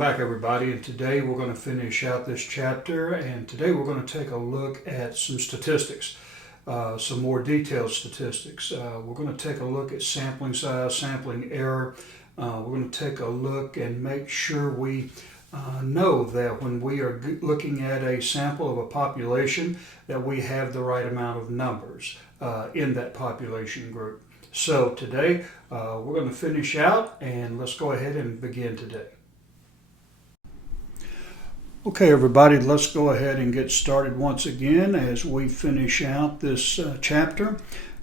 Back everybody, and today we're going to finish out this chapter, and today we're going to take a look at some statistics, some more detailed statistics. We're going to take a look at sampling size, sampling error. We're going to take a look and make sure we know that when we are looking at a sample of a population that we have the right amount of numbers in that population group. So today we're going to finish out, and let's go ahead and begin today. Okay everybody, let's go ahead and get started once again as we finish out this chapter.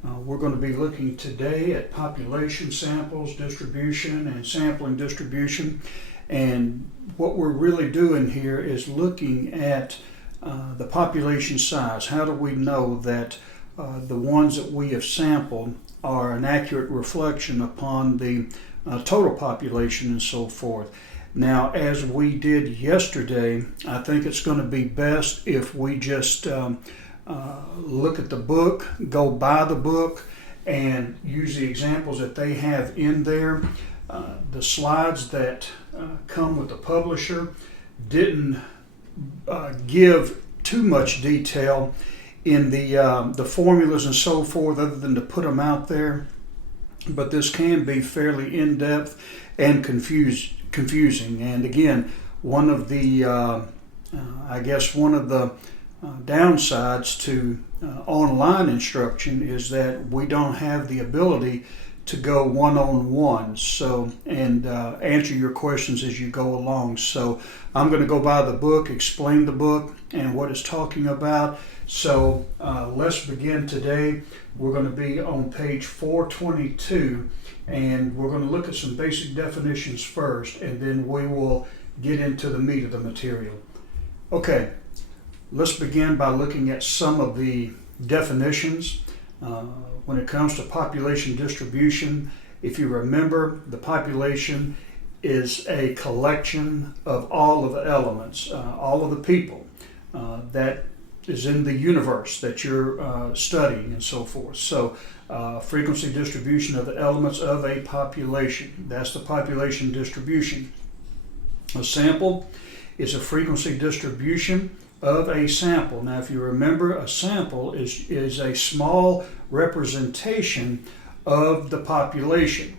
We're going to be looking today at population samples, distribution, and sampling distribution. And what we're really doing here is looking at the population size. How do we know that the ones that we have sampled are an accurate reflection upon the total population and so forth? Now, as we did yesterday, I think it's going to be best if we just look at the book, go by the book, and use the examples that they have in there. The slides that come with the publisher didn't give too much detail in the formulas and so forth, other than to put them out there. But this can be fairly in-depth and confusing. And again, one of the downsides to online instruction is that we don't have the ability to go one-on-one, so and answer your questions as you go along. So I'm going to go by the book, explain the book and what it's talking about. So let's begin today. We're going to be on page 422, and we're going to look at some basic definitions first, and then we will get into the meat of the material. Okay, let's begin by looking at some of the definitions. When it comes to population distribution, if you remember, the population is a collection of all of the elements, all of the people that is in the universe that you're studying and so forth. So frequency distribution of the elements of a population. That's the population distribution. A sample is a frequency distribution of a sample. Now, if you remember, a sample is a small representation of the population.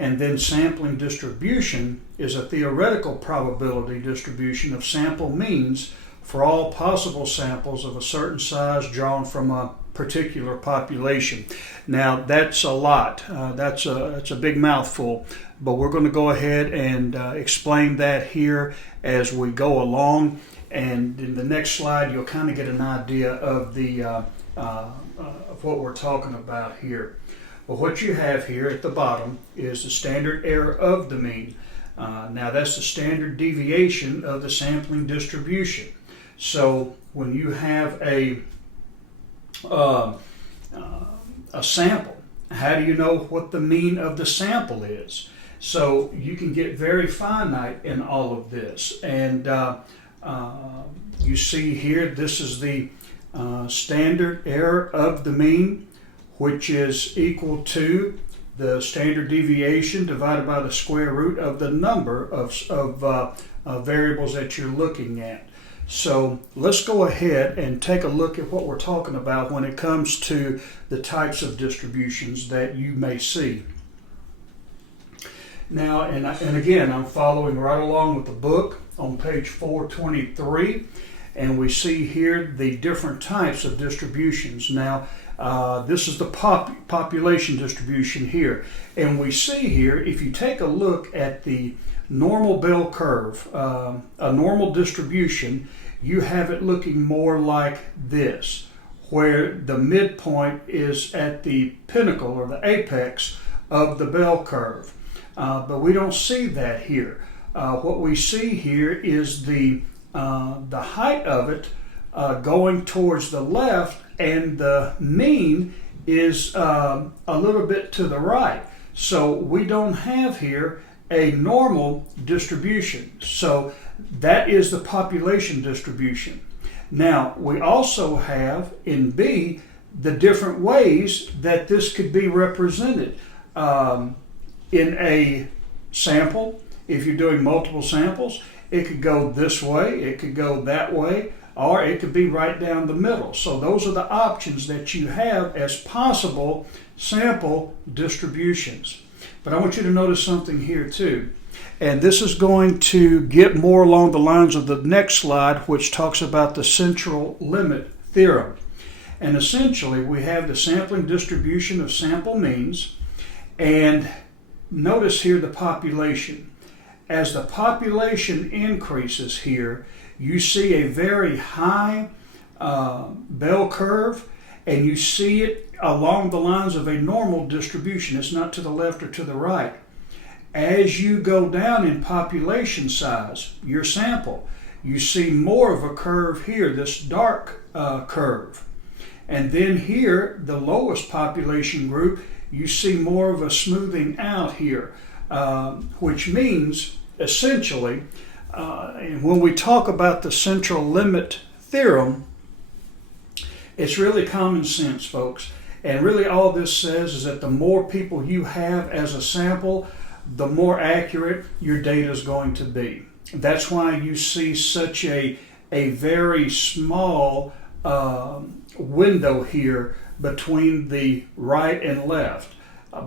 And then sampling distribution is a theoretical probability distribution of sample means for all possible samples of a certain size drawn from a particular population. Now, that's a lot. That's a big mouthful, but we're going to go ahead and explain that here as we go along. And in the next slide, you'll kind of get an idea of the of what we're talking about here. Well, what you have here at the bottom is the standard error of the mean. Now, that's the standard deviation of the sampling distribution. So when you have a sample, how do you know what the mean of the sample is? So you can get very finite in all of this. And you see here, this is the standard error of the mean, which is equal to the standard deviation divided by the square root of the number of variables that you're looking at. So let's go ahead and take a look at what we're talking about when it comes to the types of distributions that you may see. Now, and again, I'm following right along with the book on page 423, and we see here the different types of distributions. Now, this is the population distribution here, and we see here, if you take a look at the normal bell curve, a normal distribution, you have it looking more like this, where the midpoint is at the pinnacle or the apex of the bell curve. But we don't see that here. What we see here is the height of it going towards the left, and the mean is a little bit to the right. So we don't have here a normal distribution. So that is the population distribution. Now, we also have in B the different ways that this could be represented in a sample, If you're doing multiple samples, it could go this way, it could go that way, or it could be right down the middle. So those are the options that you have as possible sample distributions. But I want you to notice something here too. And this is going to get more along the lines of the next slide, which talks about the central limit theorem. And essentially, we have the sampling distribution of sample means, and notice here the population. As the population increases here, you see a very high bell curve, and you see it along the lines of a normal distribution. It's not to the left or to the right. As you go down in population size, your sample, you see more of a curve here, this dark curve. And then here, the lowest population group, you see more of a smoothing out here, which means essentially, and when we talk about the central limit theorem, it's really common sense, folks. And really all this says is that the more people you have as a sample, the more accurate your data is going to be. That's why you see such a very small window here between the right and left,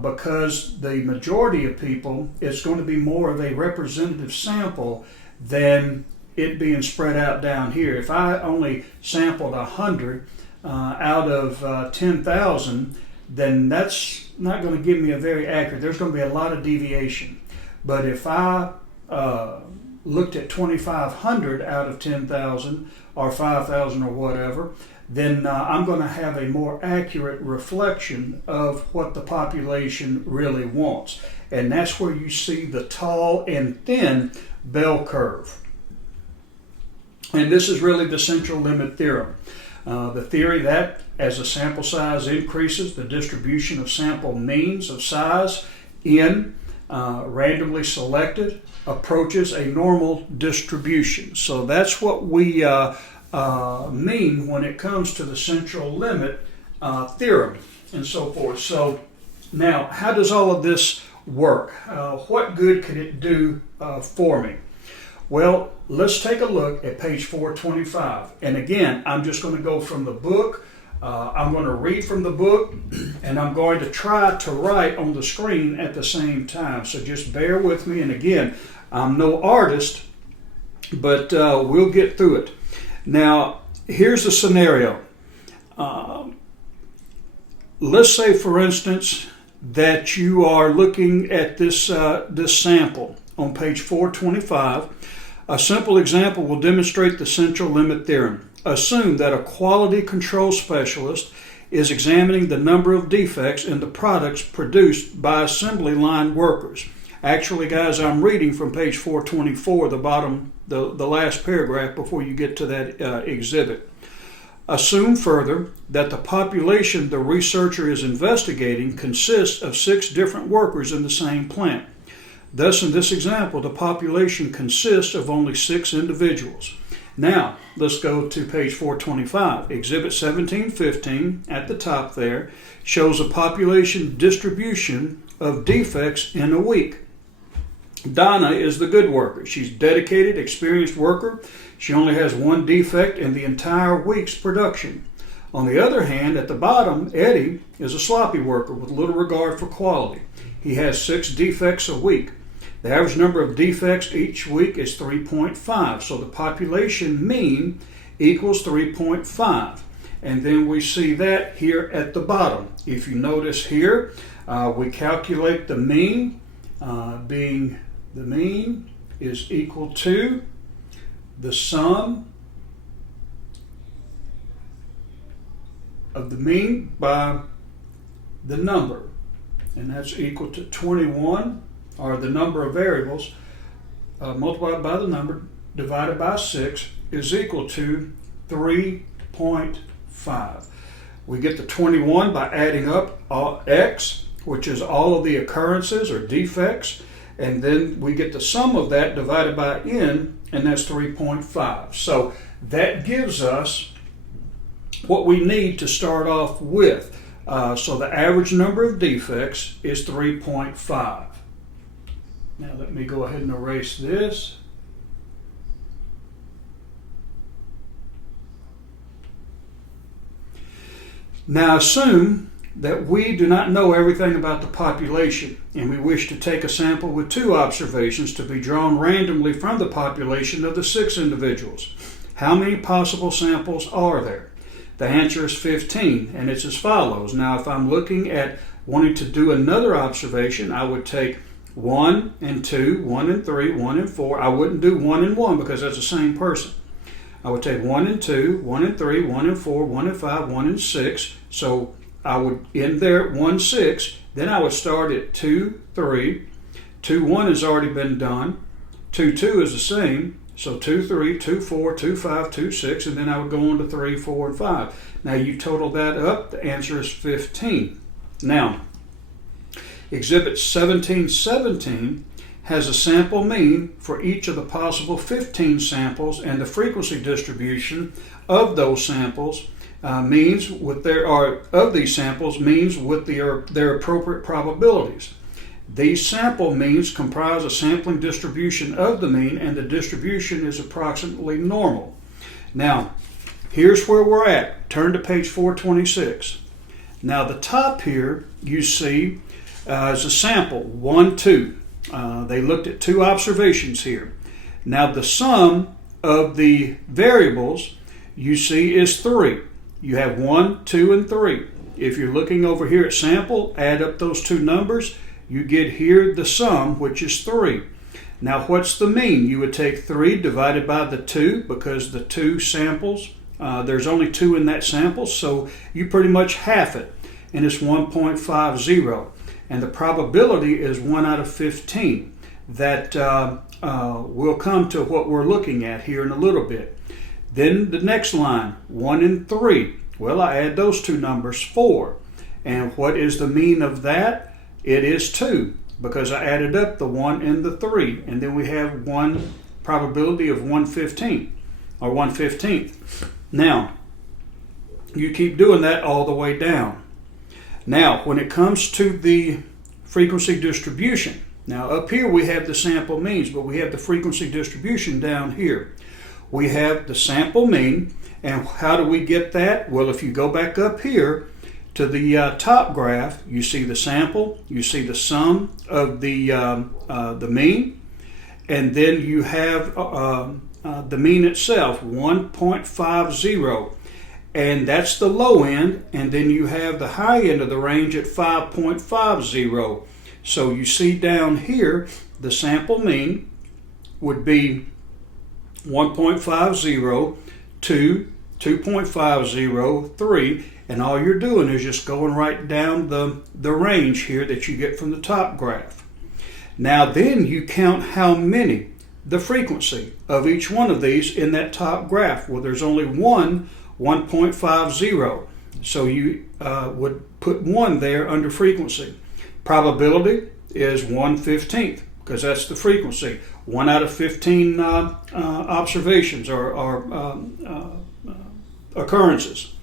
because the majority of people, it's going to be more of a representative sample than it being spread out down here. If I only sampled 100 out of 10,000, then that's not going to give me a very accurate. There's going to be a lot of deviation. But if I looked at 2,500 out of 10,000 or 5,000 or whatever, then I'm going to have a more accurate reflection of what the population really wants. And that's where you see the tall and thin bell curve. And this is really the central limit theorem. The theory that as the sample size increases, the distribution of sample means of size in randomly selected approaches a normal distribution. So that's what we mean when it comes to the central limit theorem and so forth. So now, how does all of this work? What good could it do for me? Well, let's take a look at page 425. And again, I'm just going to go from the book. I'm going to read from the book, and I'm going to try to write on the screen at the same time. So just bear with me. And again, I'm no artist, but we'll get through it. Now, here's the scenario. Let's say, for instance, that you are looking at this sample on page 425. A simple example will demonstrate the central limit theorem. Assume that a quality control specialist is examining the number of defects in the products produced by assembly line workers. Actually, guys, I'm reading from page 424, the bottom, the last paragraph before you get to that exhibit. Assume further that the population the researcher is investigating consists of 6 different workers in the same plant. Thus, in this example, the population consists of only 6 individuals. Now, let's go to page 425. Exhibit 1715 at the top there shows a population distribution of defects in a week. Donna is the good worker. She's a dedicated, experienced worker. She only has 1 defect in the entire week's production. On the other hand, at the bottom, Eddie is a sloppy worker with little regard for quality. He has 6 defects a week. The average number of defects each week is 3.5, so the population mean equals 3.5. And then we see that here at the bottom. If you notice here, we calculate the mean, being the mean is equal to the sum of the mean by the number, and that's equal to 21, or the number of variables multiplied by the number divided by 6 is equal to 3.5. We get the 21 by adding up x, which is all of the occurrences or defects, and then we get the sum of that divided by n, and that's 3.5. So that gives us what we need to start off with. So the average number of defects is 3.5. Now let me go ahead and erase this. Now assume that we do not know everything about the population and we wish to take a sample with 2 observations to be drawn randomly from the population of the 6 individuals. How many possible samples are there? The answer is 15, and it's as follows. Now if I'm looking at wanting to do another observation, I would take 1 and 2, 1 and 3, 1 and 4. I wouldn't do 1 and 1 because that's the same person. I would take 1 and 2, 1 and 3, 1 and 4, 1 and 5, 1 and 6. So I would end there at 1, 6. Then I would start at 2, 3. 2, 1 has already been done. 2, 2 is the same. So 2, 3, 2, 4, 2, 5, 2, 6. And then I would go on to 3, 4, and 5. Now you total that up. The answer is 15. Now, Exhibit 1717 has a sample mean for each of the possible 15 samples, and the frequency distribution of those samples means with these samples means with their appropriate probabilities. These sample means comprise a sampling distribution of the mean, and the distribution is approximately normal. Now, here's where we're at. Turn to page 426. Now, the top here you see is a sample 1, 2. They looked at 2 observations here. Now the sum of the variables you see is 3. You have 1, 2, and 3. If you're looking over here at sample, add up those 2 numbers, you get here the sum, which is 3. Now what's the mean? You would take 3 divided by the 2, because the 2 samples, there's only 2 in that sample, so you pretty much half it, and it's 1.50. And the probability is 1 out of 15. That we'll come to what we're looking at here in a little bit. Then the next line, 1 and 3. Well, I add those 2 numbers, 4. And what is the mean of that? It is 2, because I added up the 1 and the 3. And then we have one probability of 1/15, or 1/15. Now, you keep doing that all the way down. Now, when it comes to the frequency distribution, now up here we have the sample means, but we have the frequency distribution down here. We have the sample mean, and how do we get that? Well, if you go back up here to the top graph, you see the sample, you see the sum of the mean, and then you have the mean itself, 1.50. And that's the low end, and then you have the high end of the range at 5.50. So you see down here, the sample mean would be 1.50, 2, 2.50, 3, and all you're doing is just going right down the range here that you get from the top graph. Now then you count how many, the frequency of each one of these in that top graph. Well, there's only 1.50. So you would put 1 there under frequency. Probability is 1/15, because that's the frequency. 1 out of 15 observations or occurrences.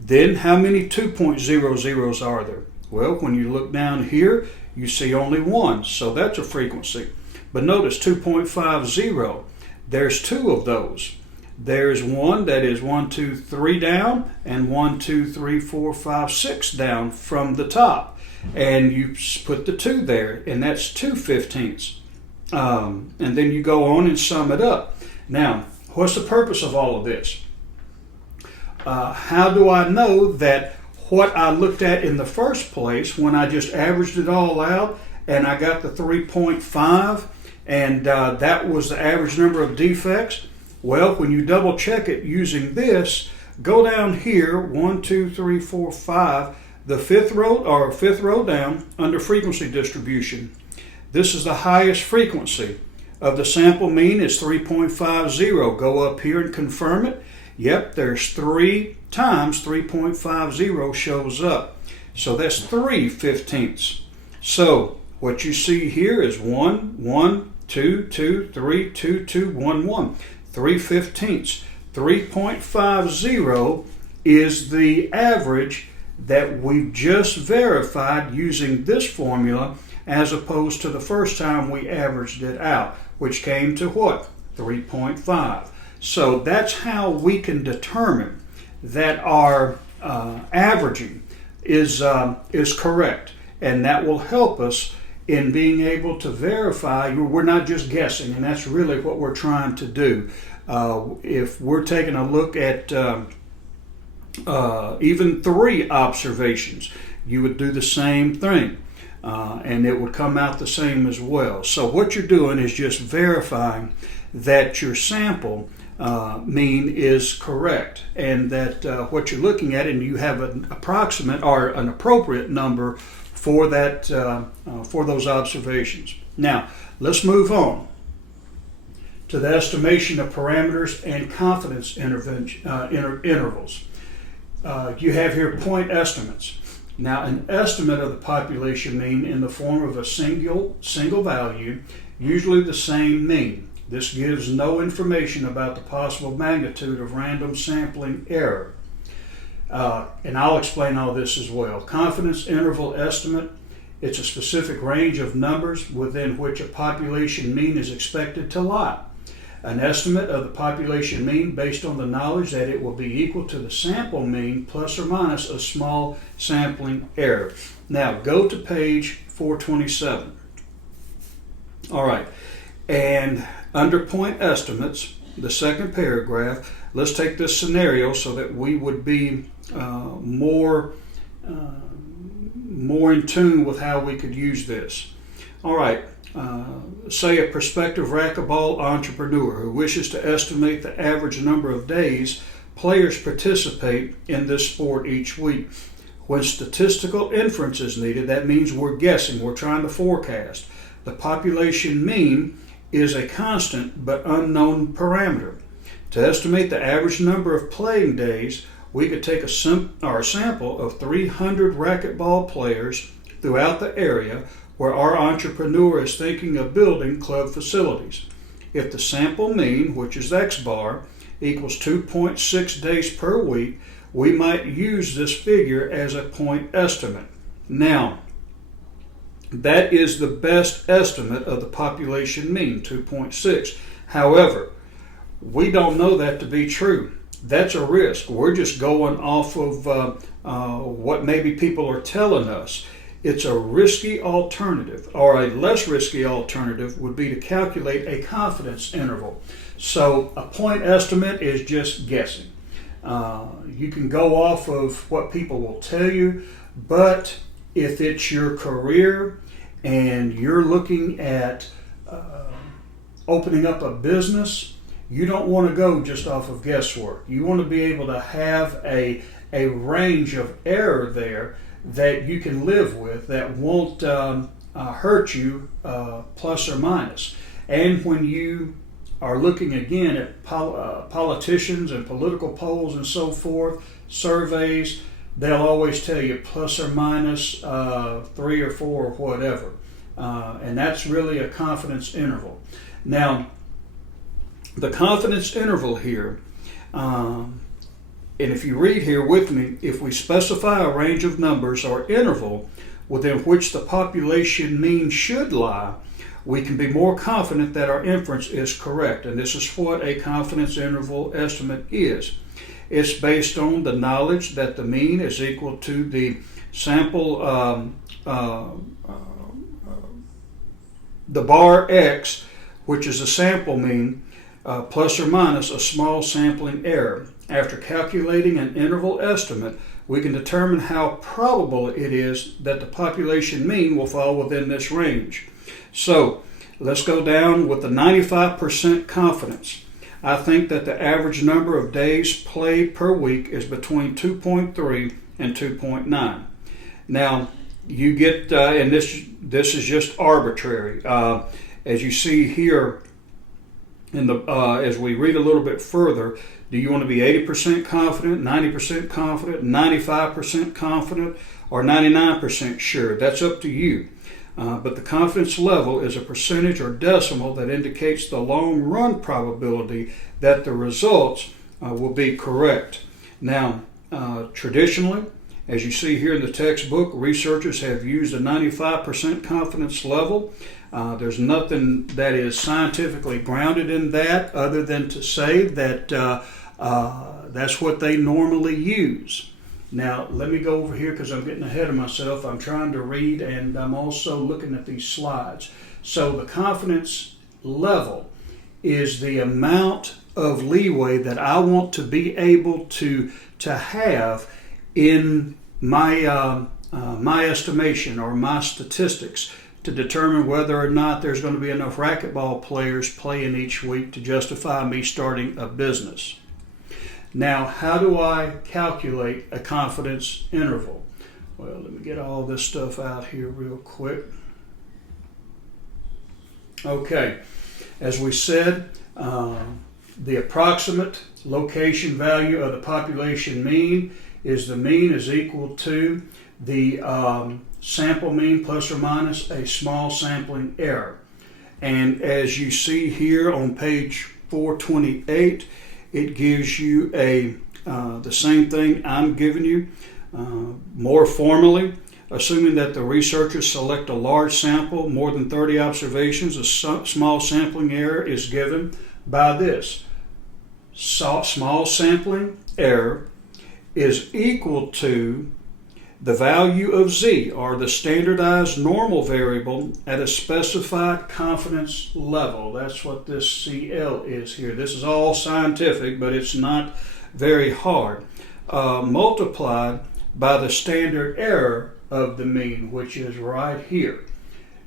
Then how many 2.00s are there? Well, when you look down here, you see only 1, so that's a frequency. But notice 2.50, there's 2 of those. There's 1 that is 1, 2, 3 down, and 1, 2, 3, 4, 5, 6 down from the top. And you put the 2 there, and that's 2/15. And then you go on and sum it up. Now, what's the purpose of all of this? How do I know that what I looked at in the first place, when I just averaged it all out, and I got the 3.5, and that was the average number of defects? Well, when you double check it using this, go down here, 1, 2, 3, 4, 5, the fifth row down under frequency distribution. This is the highest frequency of the sample mean is 3.50. Go up here and confirm it. Yep, there's 3 times 3.50 shows up. So that's 3/15. So what you see here is 1, 1, 2, 2, 3, 2, 2, 1, 1. 3/15. 3.50 is the average that we've just verified using this formula as opposed to the first time we averaged it out, which came to what? 3.5. So that's how we can determine that our averaging is correct, and that will help us in being able to verify. We're not just guessing, and that's really what we're trying to do. If we're taking a look at even 3 observations, you would do the same thing, and it would come out the same as well. So what you're doing is just verifying that your sample mean is correct, and that what you're looking at, and you have an approximate or an appropriate number for that for those observations. Now let's move on to the estimation of parameters and confidence intervals. You have here point estimates. Now, an estimate of the population mean in the form of a single value, usually the same mean. This gives no information about the possible magnitude of random sampling error. And I'll explain all this as well. Confidence interval estimate, it's a specific range of numbers within which a population mean is expected to lie. An estimate of the population mean based on the knowledge that it will be equal to the sample mean plus or minus a small sampling error. Now go to page 427. All right, and under point estimates, the second paragraph, let's take this scenario so that we would be more in tune with how we could use this. All right. Say a prospective racquetball entrepreneur who wishes to estimate the average number of days players participate in this sport each week. When statistical inference is needed, that means we're guessing, we're trying to forecast. The population mean is a constant but unknown parameter. To estimate the average number of playing days, we could take a sample of 300 racquetball players throughout the area where our entrepreneur is thinking of building club facilities. If the sample mean, which is X bar, equals 2.6 days per week, we might use this figure as a point estimate. Now, that is the best estimate of the population mean, 2.6. However, we don't know that to be true. That's a risk. We're just going off of what maybe people are telling us. It's a risky alternative, or a less risky alternative would be to calculate a confidence interval. So a point estimate is just guessing. You can go off of what people will tell you, but if it's your career and you're looking at opening up a business, you don't want to go just off of guesswork. You want to be able to have a range of error there that you can live with, that won't hurt you plus or minus. And when you are looking again at politicians and political polls and so forth, surveys, they'll always tell you plus or minus 3 or 4 or whatever. And that's really a confidence interval. Now, the confidence interval here, and if you read here with me, if we specify a range of numbers or interval within which the population mean should lie, we can be more confident that our inference is correct. And this is what a confidence interval estimate is. It's based on the knowledge that the mean is equal to the sample, the bar X, which is the sample mean, plus or minus a small sampling error. After calculating an interval estimate, we can determine how probable it is that the population mean will fall within this range. So let's go down with the 95% confidence. I think that the average number of days played per week is between 2.3 and 2.9. Now, you get, and this is just arbitrary. As you see here, as we read a little bit further, do you want to be 80% confident, 90% confident, 95% confident, or 99% sure? That's up to you. But the confidence level is a percentage or decimal that indicates the long run probability that the results will be correct. Now, traditionally, As you see here in the textbook, researchers have used a 95% confidence level. There's nothing that is scientifically grounded in that other than to say that that's what they normally use. Now, let me go over here because I'm getting ahead of myself. I'm trying to read and I'm also looking at these slides. So the confidence level is the amount of leeway that I want to be able to have in my my estimation or my statistics to determine whether or not there's going to be enough racquetball players playing each week to justify me starting a business. Now, how do I calculate a confidence interval? Well, let me get all this stuff out here real quick. Okay, as we said, the approximate location value of the population mean is the mean is equal to the sample mean plus or minus a small sampling error. And as you see here on page 428, it gives you the same thing I'm giving you more formally. Assuming that the researchers select a large sample, more than 30 observations, a small sampling error is given by this. Small sampling error is equal to the value of z, or the standardized normal variable, at a specified confidence level. That's what this CL is here. This is all scientific, but it's not very hard. Multiplied by the standard error of the mean, which is right here.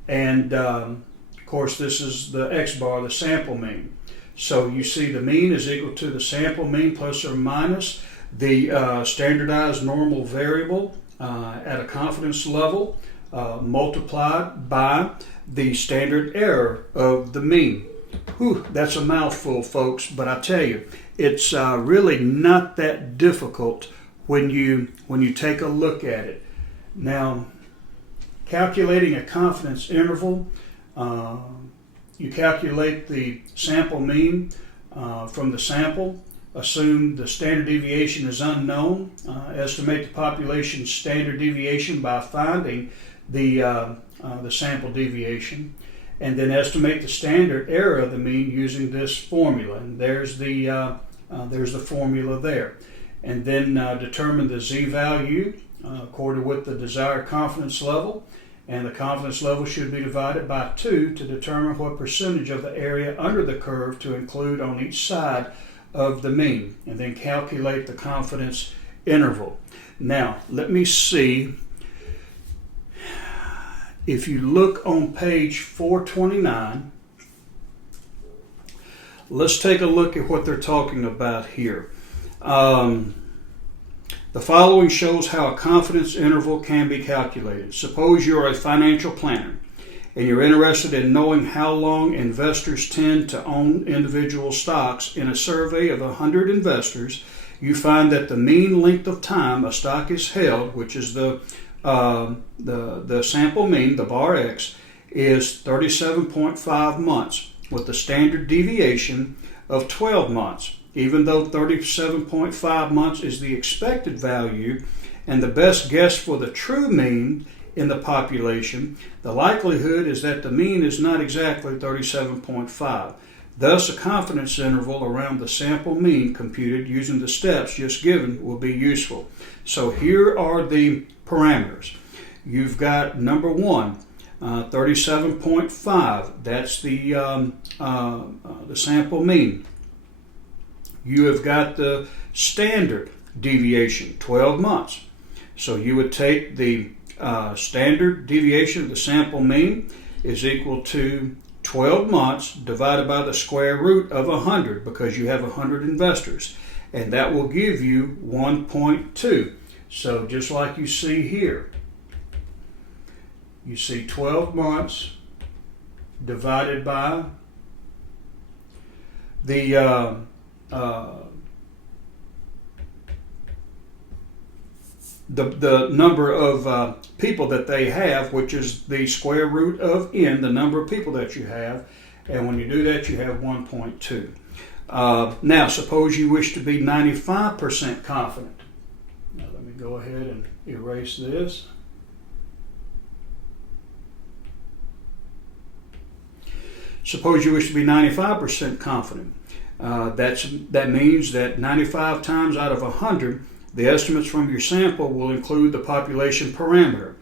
And of course, this is the x bar, the sample mean. So you see the mean is equal to the sample mean plus or minus the standardized normal variable at a confidence level multiplied by the standard error of the mean. Whew, that's a mouthful, folks, but I tell you, it's really not that difficult when you take a look at it. Now, calculating a confidence interval, you calculate the sample mean from the sample, assume the standard deviation is unknown, estimate the population's standard deviation by finding the sample deviation, and then estimate the standard error of the mean using this formula. And there's the formula there. And then determine the z-value according with the desired confidence level, and the confidence level should be divided by 2 to determine what percentage of the area under the curve to include on each side of the mean, and then calculate the confidence interval. Now, let me see. If you look on page 429, let's take a look at what they're talking about here. The following shows how a confidence interval can be calculated. Suppose you're a financial planner and you're interested in knowing how long investors tend to own individual stocks. In a survey of 100 investors, you find that the mean length of time a stock is held, which is the sample mean, the bar X, is 37.5 months, with the standard deviation of 12 months. Even though 37.5 months is the expected value and the best guess for the true mean in the population, the likelihood is that the mean is not exactly 37.5. Thus, a confidence interval around the sample mean computed using the steps just given will be useful. So here are the parameters. You've got number 1, 37.5. That's the sample mean. You have got the standard deviation, 12 months. So you would take the standard deviation of the sample mean is equal to 12 months divided by the square root of 100, because you have 100 investors, and that will give you 1.2. So just like you see here, you see 12 months divided by the number of people that they have, which is the square root of n, the number of people that you have, and when you do that, you have 1.2. Now, suppose you wish to be 95% confident. Now, let me go ahead and erase this. Suppose you wish to be 95% confident. That means that 95 times out of 100, the estimates from your sample will include the population parameter.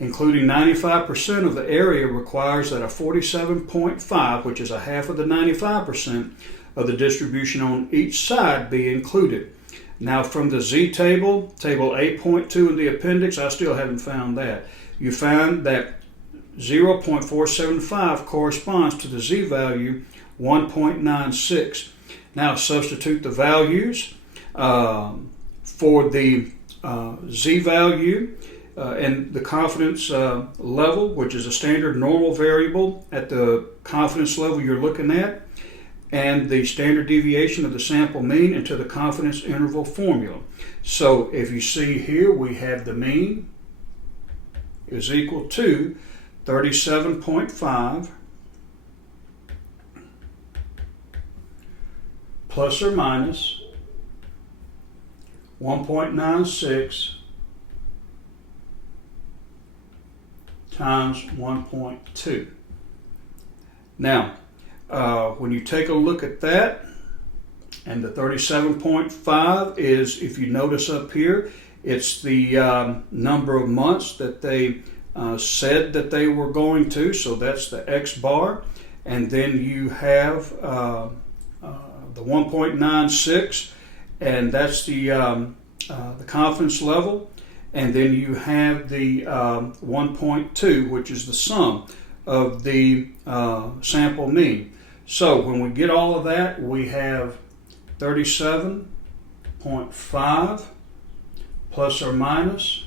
Including 95% of the area requires that a 47.5, which is a half of the 95% of the distribution on each side, be included. Now from the Z table, table 8.2 in the appendix, I still haven't found that. You find that 0.475 corresponds to the Z value 1.96. Now substitute the values for the Z value and the confidence level, which is a standard normal variable at the confidence level you're looking at, and the standard deviation of the sample mean into the confidence interval formula. So if you see here, we have the mean is equal to 37.5 plus or minus 1.96 times 1.2. Now, when you take a look at that, and the 37.5 is, if you notice up here, it's the number of months that they said that they were going to, so that's the X bar, and then you have the 1.96, and that's the confidence level, and then you have the 1.2, which is the sum of the sample mean. So when we get all of that, we have 37.5 plus or minus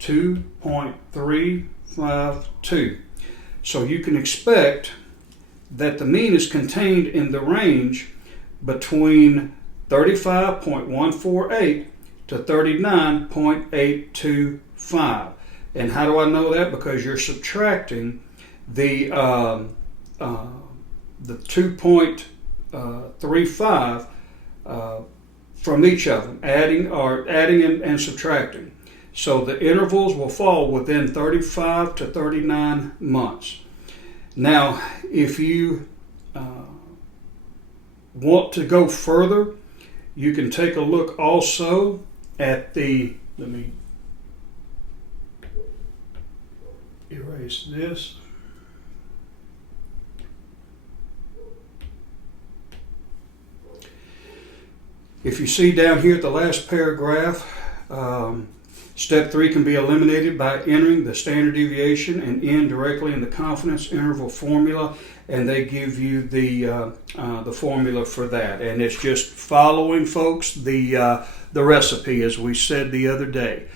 2.352. So you can expect that the mean is contained in the range between 35.148 to 39.825. And how do I know that? Because you're subtracting the 2.35 from each of them, adding and subtracting. So the intervals will fall within 35 to 39 months. Now, if you want to go further, you can take a look also at the, let me erase this. If you see down here at the last paragraph, step 3 can be eliminated by entering the standard deviation and N directly in the confidence interval formula, and they give you the formula for that. And it's just following, folks, the recipe, as we said the other day.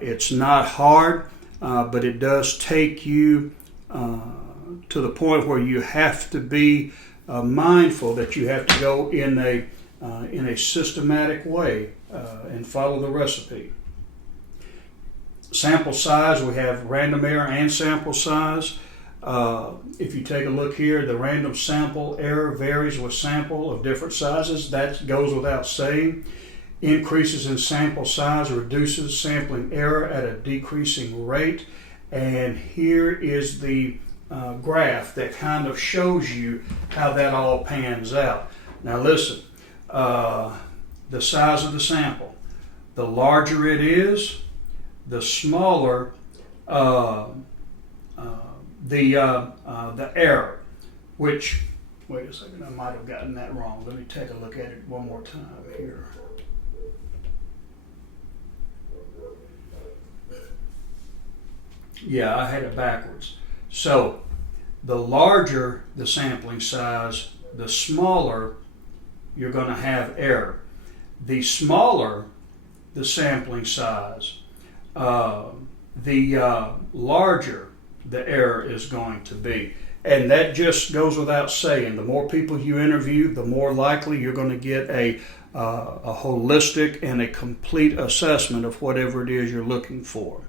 It's not hard, but it does take you to the point where you have to be mindful that you have to go in a systematic way and follow the recipe. Sample size, we have random error and sample size. If you take a look here, the random sample error varies with sample of different sizes. That goes without saying. Increases in sample size reduces sampling error at a decreasing rate. And here is the graph that kind of shows you how that all pans out. Now listen, the size of the sample. The larger it is, the smaller the error, which, wait a second, I might have gotten that wrong. Let me take a look at it one more time here. Yeah, I had it backwards. So the larger the sampling size, the smaller you're going to have error. The smaller the sampling size, the larger the error is going to be. And that just goes without saying. The more people you interview, the more likely you're going to get a holistic and a complete assessment of whatever it is you're looking for.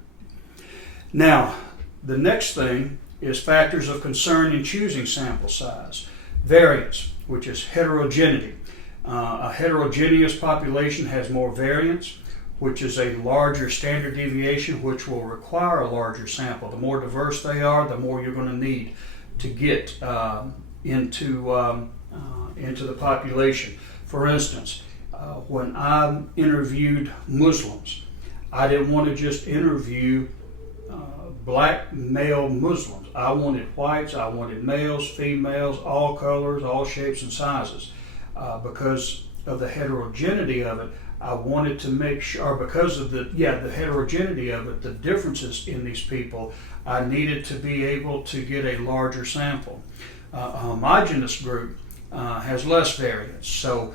Now, the next thing is factors of concern in choosing sample size. Variance, which is heterogeneity. A heterogeneous population has more variance, which is a larger standard deviation, which will require a larger sample. The more diverse they are, the more you're going to need to get into the population. For instance, when I interviewed Muslims, I didn't want to just interview black male Muslims. I wanted whites, I wanted males, females, all colors, all shapes and sizes. Because of the heterogeneity of it, I wanted to make sure, because of the heterogeneity of it, the differences in these people, I needed to be able to get a larger sample. A homogeneous group has less variance, so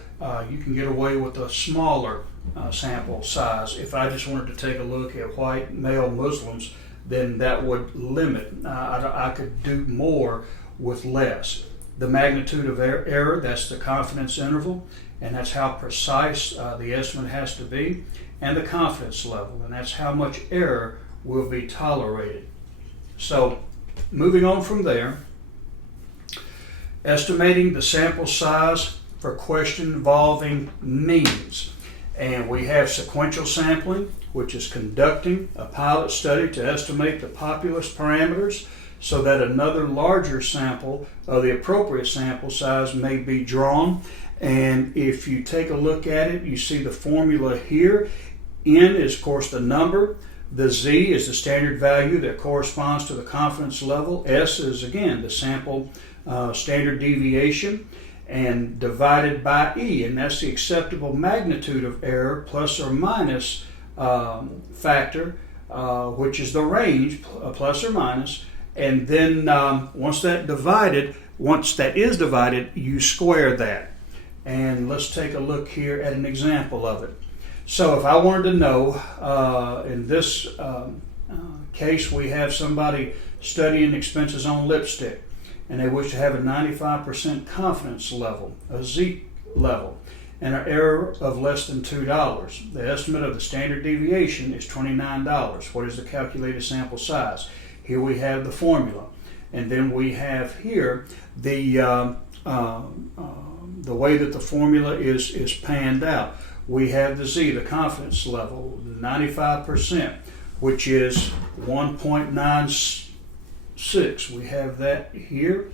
you can get away with a smaller sample size. If I just wanted to take a look at white male Muslims, then that would limit. I could do more with less. The magnitude of error, that's the confidence interval, and that's how precise the estimate has to be, and the confidence level, and that's how much error will be tolerated. So, moving on from there, estimating the sample size for question involving means. And we have sequential sampling, which is conducting a pilot study to estimate the populace parameters so that another larger sample of the appropriate sample size may be drawn. And if you take a look at it, you see the formula here. N is, of course, the number. The Z is the standard value that corresponds to the confidence level. S is, again, the sample standard deviation, and divided by E, and that's the acceptable magnitude of error plus or minus factor, which is the range, plus or minus. And then once that is divided, you square that. And let's take a look here at an example of it. So if I wanted to know, in this case, we have somebody studying expenses on lipstick, and they wish to have a 95% confidence level, a Z level, and an error of less than $2. The estimate of the standard deviation is $29. What is the calculated sample size? Here we have the formula, and then we have here the way that the formula is panned out. We have the Z, the confidence level, 95%, which is 1.96. We have that here.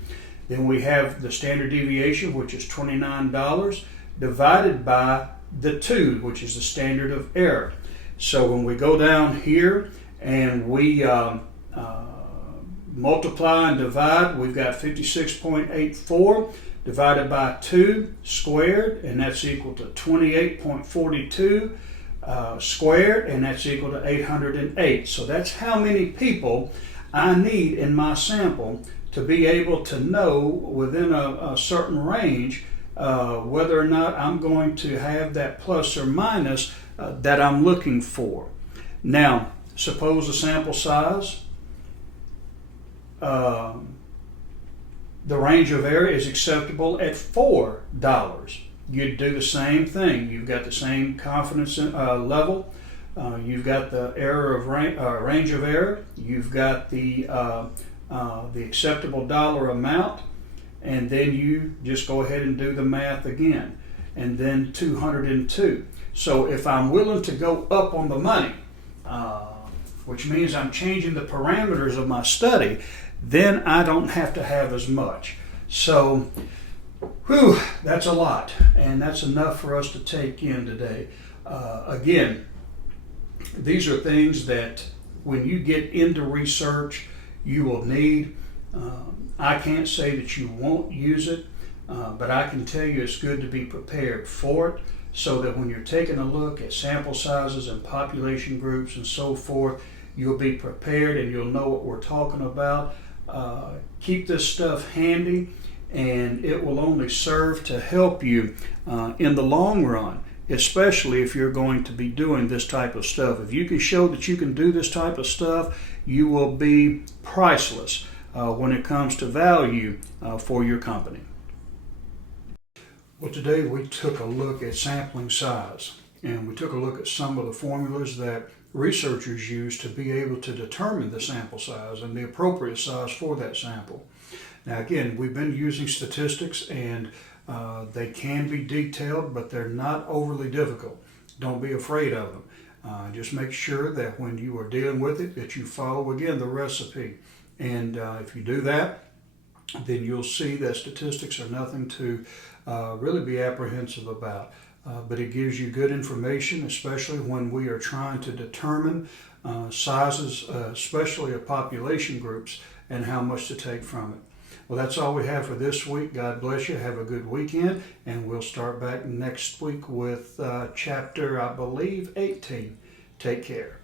Then we have the standard deviation, which is $29, divided by the 2, which is the standard of error. So when we go down here and we multiply and divide, we've got 56.84 divided by 2 squared, and that's equal to 28.42 squared, and that's equal to 808. So that's how many people I need in my sample to be able to know within a certain range whether or not I'm going to have that plus or minus that I'm looking for. Now, suppose the sample size, the range of error is acceptable at $4. You'd do the same thing. You've got the same confidence level. You've got the error of range of error. You've got the acceptable dollar amount, and then you just go ahead and do the math again, and then 202. So if I'm willing to go up on the money, which means I'm changing the parameters of my study, then I don't have to have as much. So, that's a lot, and that's enough for us to take in today. Again, these are things that when you get into research, you will need. I can't say that you won't use it, but I can tell you it's good to be prepared for it, so that when you're taking a look at sample sizes and population groups and so forth, you'll be prepared and you'll know what we're talking about. Keep this stuff handy, and it will only serve to help you in the long run, especially if you're going to be doing this type of stuff. If you can show that you can do this type of stuff, you will be priceless when it comes to value for your company. Well, today we took a look at sampling size, and we took a look at some of the formulas that researchers use to be able to determine the sample size and the appropriate size for that sample. Now, again, we've been using statistics, and they can be detailed, but they're not overly difficult. Don't be afraid of them. Just make sure that when you are dealing with it, that you follow again the recipe. And if you do that, then you'll see that statistics are nothing to really be apprehensive about. But it gives you good information, especially when we are trying to determine sizes, especially of population groups, and how much to take from it. Well, that's all we have for this week. God bless you. Have a good weekend, and we'll start back next week with chapter, I believe, 18. Take care.